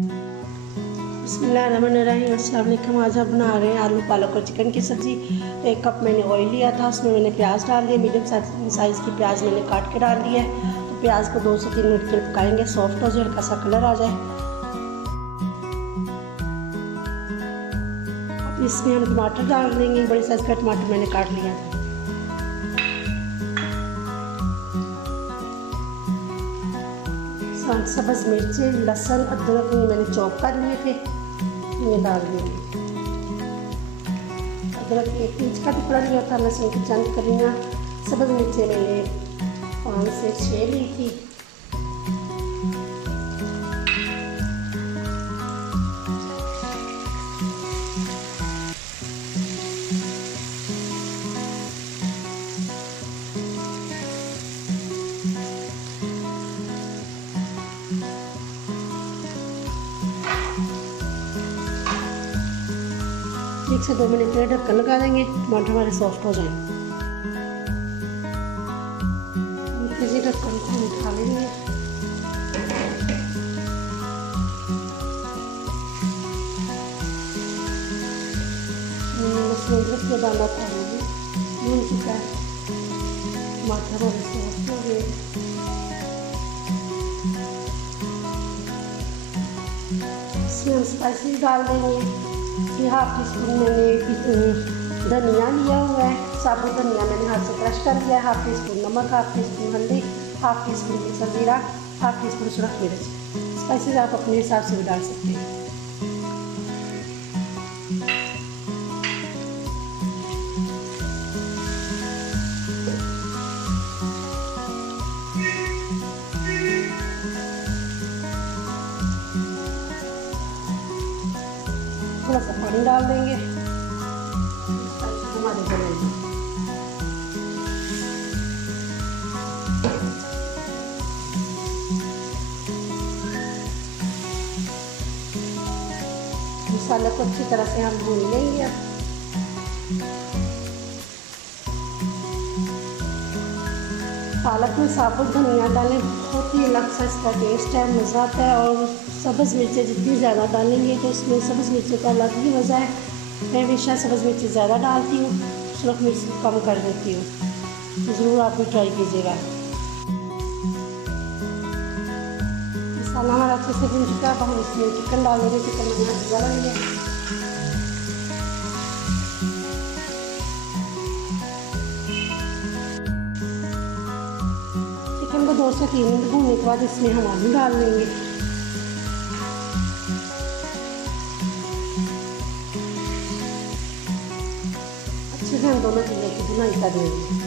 बिस्मिल्लाहिर्रहमानिर्रहीम। अस्सलाम वालेकुम। आज हम बना रहे हैं आलू पालक और चिकन की सब्ज़ी। तो 1 कप मैंने ऑयल लिया था, उसमें मैंने प्याज डाल दिया। मीडियम साइज़ की प्याज मैंने काट के डाल दी है। तो प्याज को 2 से 3 मिनट के लिए पकाएंगे, सॉफ्ट हो जाए, हल्का सा कलर आ जाए। अब इसमें हम टमाटर डाल देंगे। बड़े साइज़ का टमाटर मैंने काट लिया था। सब्ज़ मिर्ची, लहसुन, अदरक ये मैंने चॉप कर लिए थे, ये डाल दिए। अदरक 1 इंच का टुकड़ा लिया था, लहसुन की चंद कलियाँ। सब्ज़ मिर्ची मैंने 5 से 6 ली थी। एक से 2 मिनट के लिए ढक्कन लगा देंगे, टमाटर हमारे सॉफ्ट हो जाएंगे। इसी ढक्कन को हम उठा लेंगे। का दाना डालेंगे, भून चुका है, टमाटर हमारे सॉफ्ट हो गए। इसमें हम स्पाइसेस डाल देंगे। ये 1/2 टीस्पून मैंने धनिया लिया हुआ है, साबुत धनिया मैंने हाथ से क्रश कर लिया है। 1/2 टीस्पून नमक, 1/2 टीस्पून हल्दी, 1/2 टीस्पून केसर जीरा, 1/2 टीस्पून सुरख मिर्च। स्पाइसेस आप अपने हिसाब से भी डाल सकते हैं। थोड़ा सा पानी डाल देंगे, हमारे बनाएंगे। मसाले को अच्छी तरह से हम भून लेंगे। पालक में साबुत धनिया डालें, बहुत ही अलग सा इसका टेस्ट है, मज़ा आता है। और सब्ज़ मिर्चें जितनी ज़्यादा डालेंगे तो उसमें सब्ज़ मिर्चों का अलग ही मज़ा है। मैं हमेशा सब्ज़ मिर्ची ज़्यादा डालती हूँ, सुरख मिर्च कम कर देती हूँ। तो ज़रूर आप भी ट्राई कीजिएगा। मसाला हमारा अच्छे से भून चुका है। अब हम इसमें चिकन डाल देंगे। चिकन मैंने भिगा लिया है। चिकन को 2 से 3 मिनट भूनने के बाद इसमें हम आलू डाल देंगे। अच्छे से हम दोनों चीज़ों की भुनाई कर देंगे।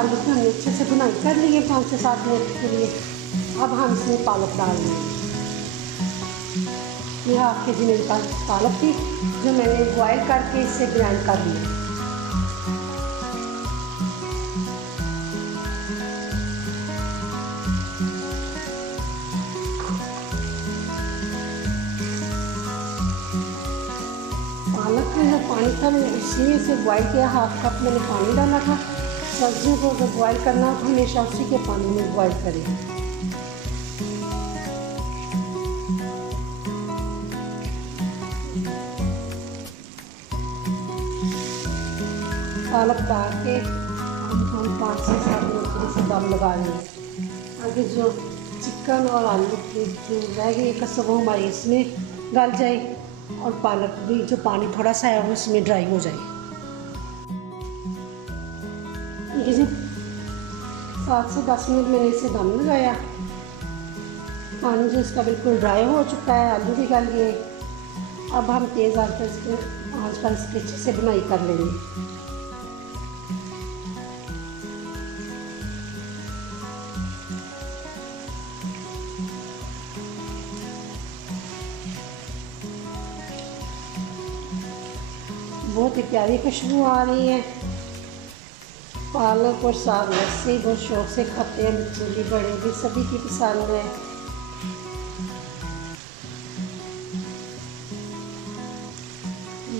आलू की हमने अच्छे से भुनाई कर ली है 5 से 7 मिनट के लिए। अब हम इसमें पालक डाल देंगे। यह 1/2 केजी मेरे पास पालक थी, जो मैंने बॉयल करके इससे ग्राइंड कर ली। पालक में जो पानी था मैंने उसी से बॉयल किया। 1/2 कप मैंने पानी डाला था। सब्जियों को अगर बॉयल करना हो तो हमेशा उसी के पानी में बॉयल करें। पालक डाल के हम 5 से 7 मिनट से दम लगा लेंगे। आगे जो चिकन और आलू की जो रह गई कसर वो हमारी इसमें गल जाए, और पालक भी जो पानी थोड़ा सा है वो इसमें ड्राई हो जाए। जैसे 7 से 10 मिनट मैंने इसे दम लगाया। पानी जो इसका बिल्कुल ड्राई हो चुका है, आलू भी गल गए। अब हम तेज़ आंच पर इसके अच्छे से बुनाई कर लेंगे। बहुत ही प्यारी खुशबू आ रही है। पालक और साग लस्सी बहुत शौक से खाते हैं, बच्चे भी बड़े भी, सभी की पसंद है।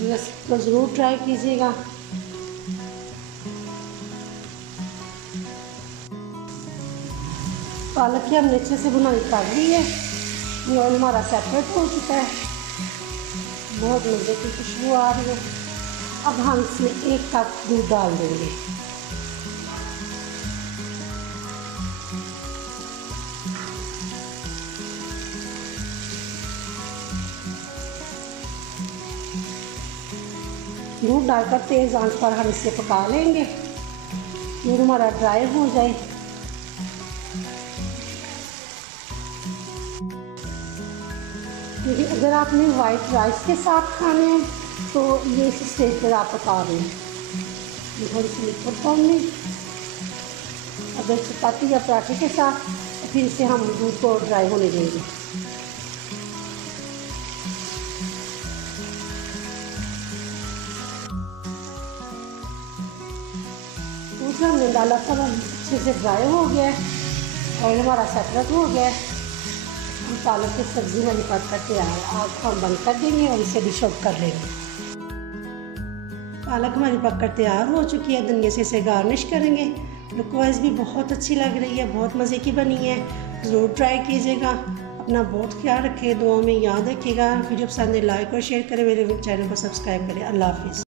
रेसिपी को ज़रूर ट्राई कीजिएगा। पालक की हमने अच्छे से बुनाई कर ली है। ये ऑयल हमारा सेपरेट हो चुका है, बहुत मज़े की खुशबू आ रही है। अब हम इसमें 1 कप दूध डाल देंगे। दूध डालकर तेज़ आंच पर हम इसे पका लेंगे। दूध हमारा ड्राई हो जाए। क्योंकि अगर आपने वाइट राइस के साथ खाने हैं तो ये इस स्टेज पर आप पका दें। थोड़ी सी लिक्विड फॉर्म में, अगर चपाती या पराठे के साथ तो फिर इसे हम दूध को ड्राई होने देंगे। दूसरा हमने डाला था वो अच्छे से ड्राई हो गया है, ऑयल हमारा सेपरेट हो गया है। हम पालक की सब्ज़ी वाली पक कर तैयार है। आग को हम बंद कर देंगे और इसे डिश आउट कर लेंगे। पालक हमारी पक कर तैयार हो चुकी है। धनिया से इसे गार्निश करेंगे। लुक वाइज भी बहुत अच्छी लग रही है, बहुत मज़े की बनी है। ज़रूर ट्राई कीजिएगा। अपना बहुत ख्याल रखें, दुआ में याद रखिएगा। वीडियो पसंद है लाइक और शेयर करें, मेरे चैनल को सब्सक्राइब करें। अल्लाह हाफिज़।